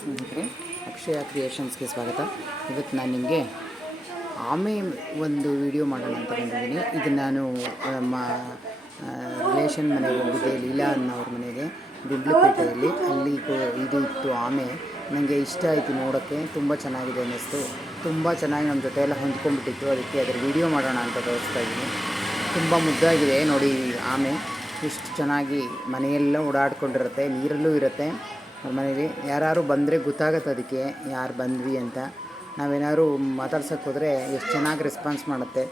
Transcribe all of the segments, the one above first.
ಸ್ನೇಹಿತರೆ, ಅಕ್ಷಯ ಕ್ರಿಯೇಷನ್ಸ್ಗೆ ಸ್ವಾಗತ. ಇವತ್ತು ನಾನು ನಿಮಗೆ ಆಮೆ ಒಂದು ವಿಡಿಯೋ ಮಾಡೋಣ ಅಂತ ಬಂದಿದ್ದೀನಿ. ಇದು ನಾನು ನಮ್ಮ ರಿಲೇಷನ್ ಮನೆಗೆ ಹೋಗಿದ್ದೆ, ಲೀಲಾ ಅನ್ನೋವ್ರ ಮನೆಗೆ, ಗುಂಡ್ಲುಪೇಟೆಯಲ್ಲಿ. ಅಲ್ಲಿ ಇದು ಇತ್ತು ಆಮೆ. ನನಗೆ ಇಷ್ಟ ಆಯಿತು ನೋಡೋಕ್ಕೆ, ತುಂಬ ಚೆನ್ನಾಗಿದೆ ಅನ್ನಿಸ್ತು. ತುಂಬ ಚೆನ್ನಾಗಿ ನಮ್ಮ ಜೊತೆ ಎಲ್ಲ ಹೊಂದ್ಕೊಂಡ್ಬಿಟ್ಟಿತ್ತು. ಅದಕ್ಕೆ ಅದರ ವಿಡಿಯೋ ಮಾಡೋಣ ಅಂತ ತೋರಿಸ್ತಾ ಇದ್ದೀನಿ. ತುಂಬ ಮುದ್ದಾಗಿದೆ ನೋಡಿ ಆಮೆ. ಎಷ್ಟು ಚೆನ್ನಾಗಿ ಮನೆಯೆಲ್ಲ ಓಡಾಡ್ಕೊಂಡಿರುತ್ತೆ, ನೀರಲ್ಲೂ ಇರುತ್ತೆ. ಅವ್ರ ಮನೇಲಿ ಯಾರು ಬಂದರೆ ಗೊತ್ತಾಗತ್ತೆ ಅದಕ್ಕೆ ಯಾರು ಬಂದ್ವಿ ಅಂತ. ನಾವೇನಾದ್ರು ಮಾತಾಡ್ಸೋಕ್ಕೆ ಹೋದರೆ ಎಷ್ಟು ಚೆನ್ನಾಗಿ ರೆಸ್ಪಾನ್ಸ್ ಮಾಡುತ್ತೆ.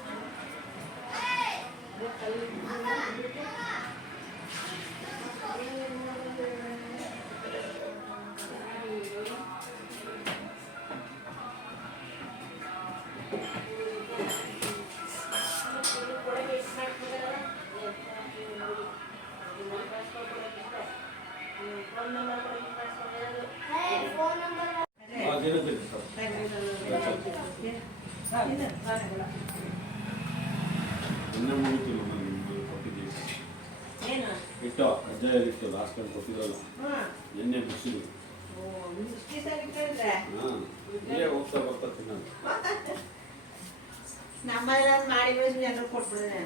ಇಟ್ಟು ಅಜ್ಜಾಯ ಇತ್ತು ಲಾಸ್ಟ್ ಟೈಮ್ ಕೊಟ್ಟಿದ್ರಲ್ಲ, ಎಣ್ಣೆ ಬಿಸಿಲು ಹೋಗ್ತಾ ಬರ್ತಾ ತಿನ್ನೋದು. ನಮ್ಮಲ್ಲ ಮಾಡಿ ಎಲ್ಲರೂ ಕೊಟ್ಬಿಡ್ರೆ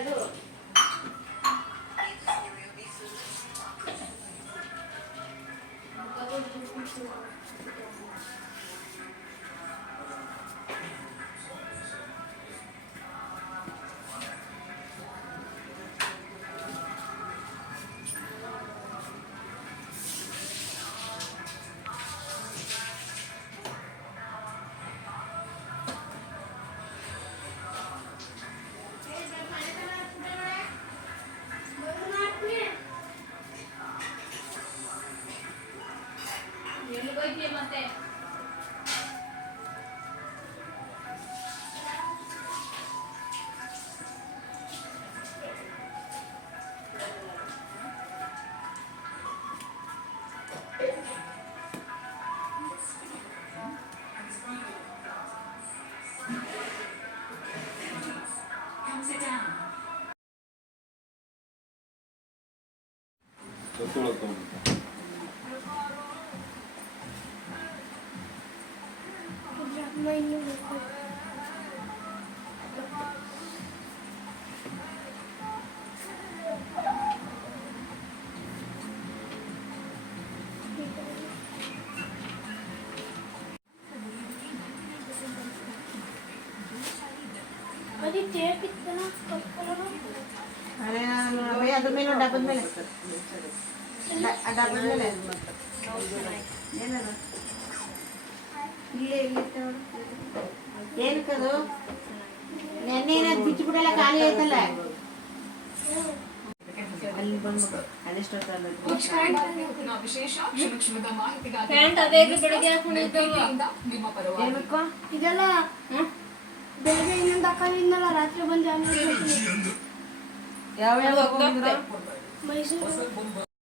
ಅದು ಮತ್ತೆ ಅದ್ರ ಮೇಲೆ ಡಬ್ಬದ ಮೇಲೆ ಡಬ್ಬದ ಮೇಲೆ ಏನಕ್ಕದು ನೆನ್ನೆ ಬಿಚ್ಚಿಬಿಡಲ್ಲ, ಖಾಲಿ ಆಯ್ತಲ್ಲ. ಅಲ್ಲಿ ಬಂದ್ಬಿಟ್ಟು ಇದೆಲ್ಲ ಬೆಳಗ್ಗೆ ಇನ್ನೊಂದು ಹಾಕೊಂಡಿದ್ನಲ್ಲ, ರಾತ್ರಿ ಬಂದು ಯಾವ ಮೈಸೂರು